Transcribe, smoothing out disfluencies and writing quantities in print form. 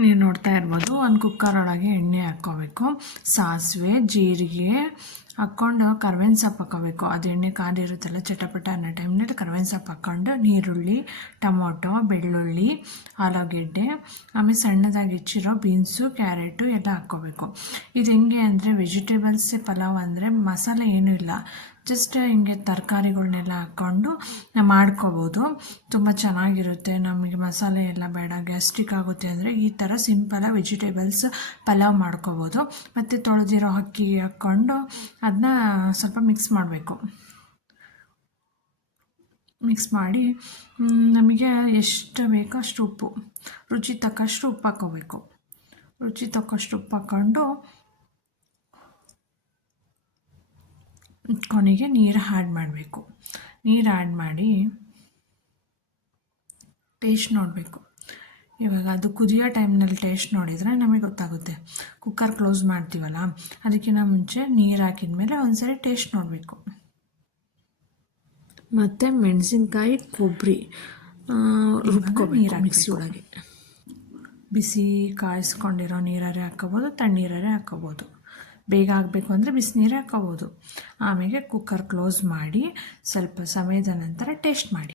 ನೀವು ನೋಡ್ತಾ ಇರ್ಬೋದು, ಒಂದು ಕುಕ್ಕರ್ ಒಳಗೆ ಎಣ್ಣೆ ಹಾಕ್ಕೋಬೇಕು, ಸಾಸಿವೆ ಜೀರಿಗೆ ಹಾಕ್ಕೊಂಡು ಕರ್ಬೇವಿನ ಸೊಪ್ಪು ಹಾಕ್ಕೋಬೇಕು. ಅದು ಎಣ್ಣೆ ಕಾದಿರುತ್ತಲ್ಲ ಚಟಪಟ ಅನ್ನೋ ಟೈಮ್ನಲ್ಲಿ ಕರ್ಬೇವಿನ ಸೊಪ್ಪು ಹಾಕ್ಕೊಂಡು ನೀರುಳ್ಳಿ, ಟೊಮೊಟೊ, ಬೆಳ್ಳುಳ್ಳಿ, ಆಲೂಗೆಡ್ಡೆ, ಆಮೇಲೆ ಸಣ್ಣದಾಗಿ ಹೆಚ್ಚಿರೋ ಬೀನ್ಸು, ಕ್ಯಾರೆಟು ಎಲ್ಲ ಹಾಕ್ಕೋಬೇಕು. ಇದು ಹೆಂಗೆ ಅಂದರೆ ವೆಜಿಟೇಬಲ್ಸ್ ಪಲಾವ್ ಅಂದರೆ ಮಸಾಲೆ ಏನೂ ಇಲ್ಲ, ಜಸ್ಟ್ ಹಿಂಗೆ ತರಕಾರಿಗಳ್ನೆಲ್ಲ ಹಾಕ್ಕೊಂಡು ಮಾಡ್ಕೋಬೋದು. ತುಂಬ ಚೆನ್ನಾಗಿರುತ್ತೆ. ನಮಗೆ ಮಸಾಲೆ ಎಲ್ಲ ಬೇಡ, ಗ್ಯಾಸ್ಟ್ರಿಕ್ ಆಗುತ್ತೆ ಅಂದರೆ ಈ ಥರ ಸಿಂಪಲಾಗಿ ವೆಜಿಟೇಬಲ್ಸ್ ಪಲಾವ್ ಮಾಡ್ಕೋಬೋದು. ಮತ್ತು ತೊಳೆದಿರೋ ಅಕ್ಕಿ ಹಾಕ್ಕೊಂಡು ಅದನ್ನ ಸ್ವಲ್ಪ ಮಿಕ್ಸ್ ಮಾಡಬೇಕು. ಮಿಕ್ಸ್ ಮಾಡಿ ನಮಗೆ ಎಷ್ಟು ಬೇಕೋ ಅಷ್ಟು ಉಪ್ಪು, ರುಚಿ ತಕ್ಕಷ್ಟು ಉಪ್ಪು ಹಾಕ್ಕೋಬೇಕು. ರುಚಿ ತಕ್ಕಷ್ಟು ಉಪ್ಪು ಹಾಕ್ಕೊಂಡು ಕೊನೆಗೆ ನೀರು ಆ್ಯಡ್ ಮಾಡಬೇಕು. ನೀರು ಆ್ಯಡ್ ಮಾಡಿ ಟೇಸ್ಟ್ ನೋಡಬೇಕು. ಇವಾಗ ಅದು ಕುದಿಯೋ ಟೈಮ್ನಲ್ಲಿ ಟೇಸ್ಟ್ ನೋಡಿದರೆ ನಮಗೆ ಗೊತ್ತಾಗುತ್ತೆ. ಕುಕ್ಕರ್ ಕ್ಲೋಸ್ ಮಾಡ್ತೀವಲ್ಲ, ಅದಕ್ಕಿಂತ ಮುಂಚೆ ನೀರು ಹಾಕಿದ ಮೇಲೆ ಒಂದ್ಸರಿ ಟೇಸ್ಟ್ ನೋಡಬೇಕು. ಮತ್ತು ಮೆಣಸಿನ್ಕಾಯಿ, ಕೊಬ್ಬರಿ ರುಬ್ಕೋಬೇಕು ಮಿಕ್ಸಿ ಒಳಗೆ. ಬಿಸಿ ಕಾಯಿಸ್ಕೊಂಡಿರೋ ನೀರಾರೆ ಹಾಕ್ಕೋಬೋದು, ತಣ್ಣೀರಾರೆ ಹಾಕ್ಕೋಬೋದು. ಬೇಗ ಆಗಬೇಕು ಅಂದರೆ ಬಿಸಿನೀರೇ ಹಾಕ್ಕೋಬೋದು. ಆಮೇಲೆ ಕುಕ್ಕರ್ ಕ್ಲೋಸ್ ಮಾಡಿ ಸ್ವಲ್ಪ ಸಮಯದ ನಂತರ ಟೇಸ್ಟ್ ಮಾಡಿ.